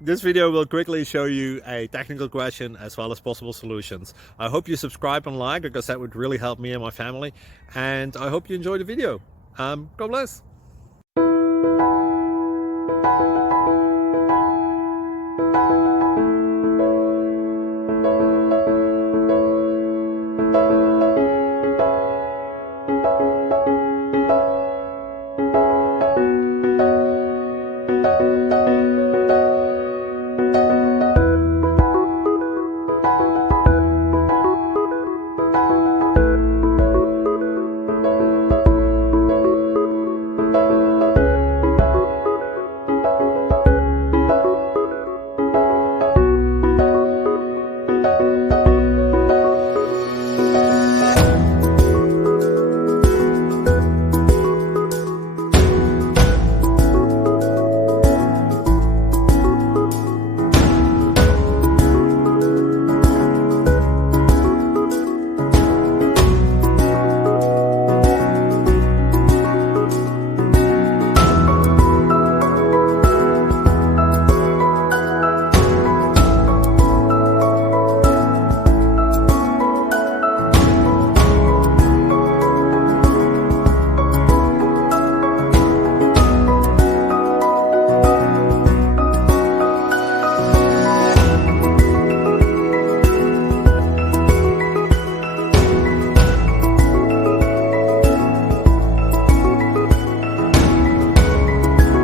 This video will quickly show you a technical question as well as possible solutions. I hope you subscribe and like, because that would really help me and my family. And I hope you enjoy the video. God bless.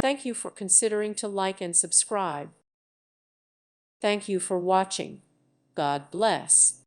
Thank you for considering to like and subscribe. Thank you for watching. God bless.